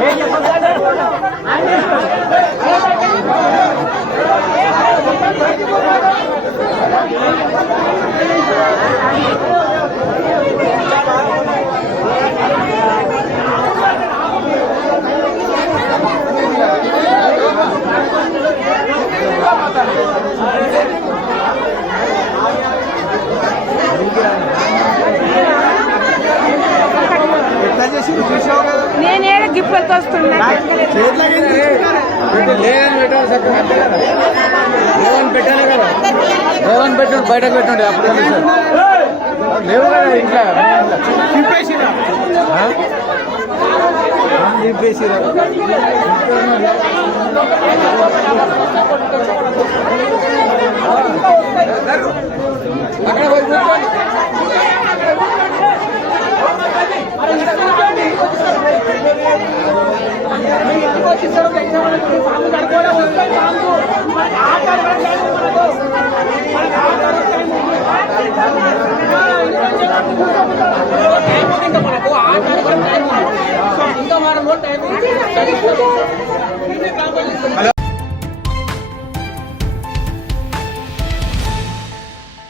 Hey, you're పెట్టాలి చక్కగా పెట్టాను కదా లేవని పెట్టండి బయటకు పెట్టండి అప్పుడు లేవు కదా ఇంట్లో చింపేసిరా ఇంకా మనకు ఆ కార్యక్రమం ఇంకా వారం రోజులు టైం